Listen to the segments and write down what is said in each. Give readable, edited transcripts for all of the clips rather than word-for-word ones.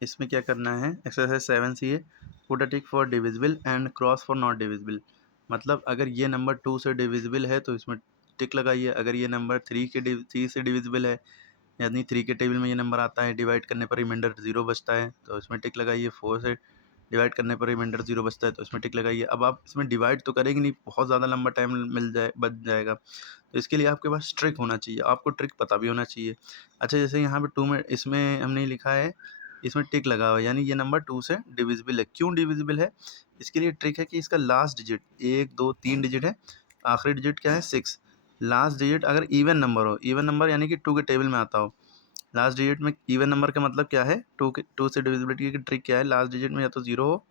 इसमें क्या करना है, एक्सरसाइज 7C है, put a tick for divisible and cross for not divisible. मतलब अगर ये नंबर 2 से डिविजिबल है तो इसमें टिक लगाइए, अगर ये नंबर 3 से डिविजिबल है यानी 3 के टेबल में ये नंबर आता है, डिवाइड करने पर रिमाइंडर 0 बचता है तो इसमें टिक लगाइए। 4 से डिवाइड करने पर रिमाइंडर 0 बचता है तो इसमें टिक लगाइए। अब आप इसमें डिवाइड तो करेंगे नहीं, बहुत ज़्यादा लंबा टाइम बच जाएगा, तो इसके लिए आपके पास ट्रिक होना चाहिए, आपको ट्रिक पता भी होना चाहिए। अच्छा, जैसे यहाँ पे 2 में इसमें हमने लिखा है, इसमें टिक लगा हुआ है यानी ये नंबर 2 से डिविजिबल है। क्यों डिविजिबल है, इसके लिए ट्रिक है कि इसका लास्ट डिजिट 1 2 3 डिजिट है, आखिरी डिजिट क्या है 6। लास्ट डिजिट अगर इवन नंबर हो, इवन नंबर यानी कि 2 के टेबल में आता हो, लास्ट डिजिट में इवन नंबर का मतलब क्या है, 2 से डिविजिबिलिटी की ट्रिक क्या है, लास्ट डिजिट में या तो 0 हो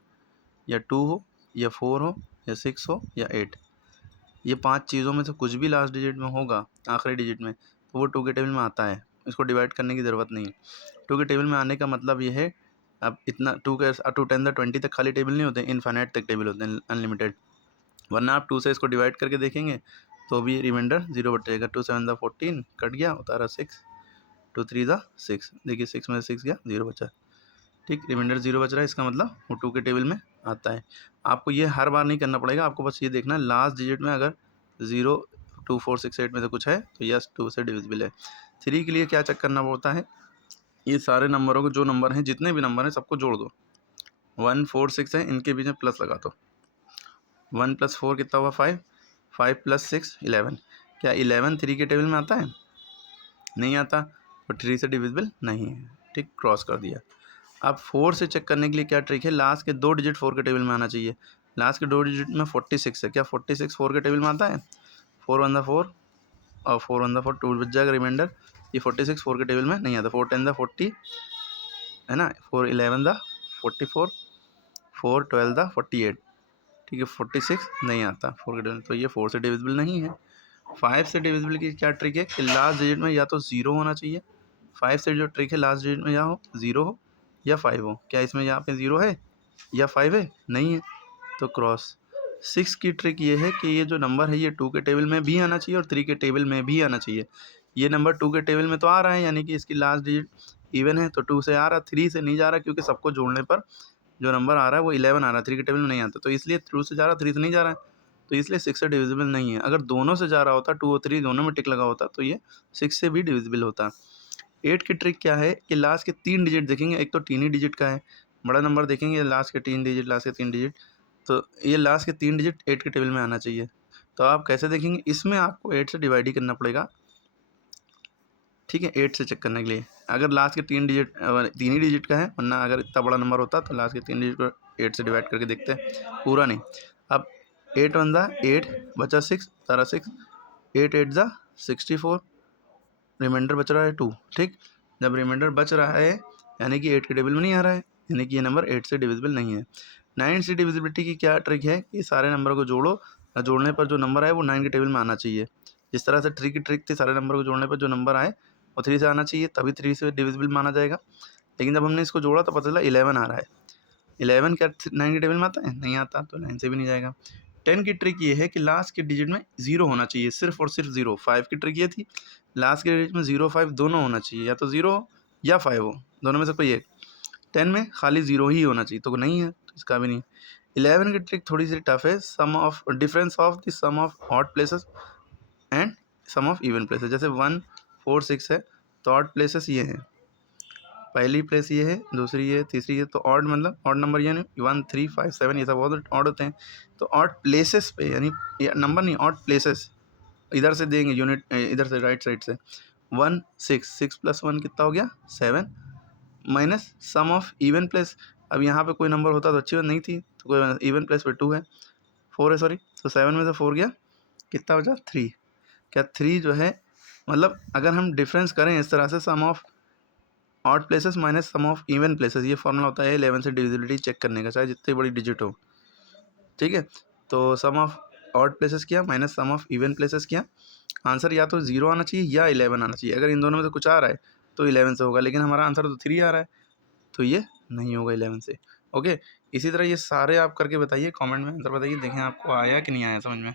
या 2 हो या 4 हो या 6 हो या 8, ये 5 चीज़ों में से कुछ भी लास्ट डिजिट में होगा आखिरी डिजिट में तो वो 2 के टेबल में आता है, इसको डिवाइड करने की ज़रूरत नहीं है। 2 के टेबल में आने का मतलब ये है, अब इतना 2 के 2 10 20 तक खाली टेबल नहीं होते, इनफाइनाइट तक टेबल होते हैं, अनलिमिटेड। वरना आप 2 से इसको डिवाइड करके देखेंगे तो भी रिमाइंडर 0 बचेगा। 2 7 14 कट गया, उतारा 6, 2 3 6, देखिए 6 में से 6 गया, 0 बचा, ठीक, रिमाइंडर 0 बच रहा है, इसका मतलब वो 2 के टेबल में आता है। आपको ये हर बार नहीं करना पड़ेगा, आपको बस ये देखना है लास्ट डिजिट में अगर 0 2 4 6 8 में से कुछ है तो यस 2 से डिविजिबल है। 3 के लिए क्या चेक करना होता है, ये सारे नंबरों को, जो नंबर हैं जितने भी नंबर हैं सबको जोड़ दो, 1 4 6 है, इनके बीच में प्लस लगा दो, 1 + 4 कितना हुआ 5, 5 + 6 11। क्या 11 3 के टेबल में आता है, नहीं आता, और 3 से डिविजिबल नहीं है, ठीक, क्रॉस कर दिया। अब 4 से चेक करने के लिए क्या ट्रिक है, लास्ट के 2 डिजिट 4 के टेबल में आना चाहिए। लास्ट के 2 डिजिट में 46 है, क्या 46 4 के टेबल में आता है, 4 1 4 और 4 1 4 2 बच जाएगा रिमाइंडर, ये 46 4 के टेबल में नहीं आता। 4 10 40 है ना, 4 11 44, 4 12 48, ठीक है, 46 नहीं आता 4 के टेबल में, तो ये 4 से डिविजिबल नहीं है। 5 से डिविजिबल की क्या ट्रिक है कि लास्ट डिजिट में या तो 0 होना चाहिए, 5 से जो ट्रिक है लास्ट डिजिट में या हो 0 हो या 5 हो। क्या इसमें यहाँ पे 0 है या 5 है, नहीं है, तो क्रॉस। 6 की ट्रिक ये है कि ये जो नंबर है ये 2 के टेबल में भी आना चाहिए और 3 के टेबल में भी आना चाहिए। ये नंबर 2 के टेबल में तो आ रहा है यानी कि इसकी लास्ट डिजिट इवन है तो 2 से आ रहा, 3 से नहीं जा रहा क्योंकि सबको जोड़ने पर जो नंबर आ रहा है वो 11 आ रहा है, 3 के टेबल में नहीं आता, तो इसलिए 2 से जा रहा, 3 से नहीं जा रहा है, तो इसलिए 6 से डिविजिबल नहीं है। अगर दोनों से जा रहा होता, 2 और 3 दोनों में टिक लगा होता, तो ये 6 से भी डिविजिबल होता। 8 की ट्रिक क्या है कि लास्ट के 3 डिजिट देखेंगे, एक तो 3 ही डिजिट का है, बड़ा नंबर देखेंगे लास्ट के 3 डिजिट, लास्ट के 3 डिजिट, तो ये लास्ट के 3 डिजिट 8 के टेबल में आना चाहिए। तो आप कैसे देखेंगे, इसमें आपको 8 से डिवाइड ही करना पड़ेगा, ठीक है, 8 से चेक करने के लिए। अगर लास्ट के 3 डिजिट 3 ही डिजिट का है, वरना अगर इतना बड़ा नंबर होता तो लास्ट के 3 डिजिट को 8 से डिवाइड करके देखते हैं, पूरा नहीं। अब 8 1 8 बचा 6, सारा 6, 8 8 64, रिमाइंडर बच रहा है 2, ठीक। जब रिमाइंडर बच रहा है यानी कि 8 के टेबल में नहीं आ रहा है, यानी कि ये नंबर 8 से डिविजिबल नहीं है। 9 से डिविजिबिलिटी की क्या ट्रिक है कि सारे नंबर को जोड़ो और जोड़ने पर जो नंबर आए वो 9 के टेबल में आना चाहिए। जिस तरह से 3 की ट्रिक थी, सारे नंबर को जोड़ने पर जो नंबर आए वो 3 से आना चाहिए, तभी 3 से डिविजिबल माना जाएगा। लेकिन जब हमने इसको जोड़ा तो पता चला 11 आ रहा है, 11 क्या 9 के टेबल में आता है, नहीं आता, तो 9 से भी नहीं जाएगा। 10 की ट्रिक ये है कि लास्ट के डिजिट में 0 होना चाहिए, सिर्फ और सिर्फ 0। 5 की ट्रिक ये थी, लास्ट के डिजिट में 0 5 दोनों होना चाहिए, या तो 0 हो या 5 हो, दोनों में से कोई एक। 10 में खाली 0 ही होना चाहिए, तो नहीं है, तो इसका भी नहीं। 11 की ट्रिक थोड़ी सी टफ है, sum of difference of the sum of odd places and sum of even places. जैसे 1 4 6 है तो ऑड प्लेसेस ये हैं, पहली प्लेस ये है, दूसरी ये, तीसरी ये, तो ऑड मतलब ऑड नंबर यानी 1 3 5 7 ये सब ऑड होते हैं। तो ऑड प्लेसेस पे यानी नंबर नहीं, ऑड प्लेसेस इधर से देंगे यूनिट, इधर से राइट साइड से 1 6 6 + 1 कितना हो गया 7, minus sum of even place. अब यहाँ पे कोई नंबर होता तो अच्छी बात नहीं थी, तो कोई इवन प्लेस पे 2 है, 4 है सॉरी, तो 7 में से 4 गया, कितना बचा 3। क्या 3 जो है, मतलब अगर हम डिफरेंस करें इस तरह से, sum of odd places minus sum of even places, ये फॉर्मूला होता है 11 से डिविजिबिलिटी चेक करने का, चाहे जितनी बड़ी डिजिट हो, ठीक है। तो सम ऑफ ऑड प्लेसेस किया minus sum of even places किया, आंसर या तो 0 आना चाहिए या 11 आना चाहिए। अगर इन दोनों में से कुछ आ रहा है तो 11 से होगा, लेकिन हमारा आंसर तो 3 आ रहा है, तो ये नहीं होगा 11 से। ओके, इसी तरह ये सारे आप करके बताइए, कमेंट में आंसर बताइए, देखें आपको आया कि नहीं आया समझ में।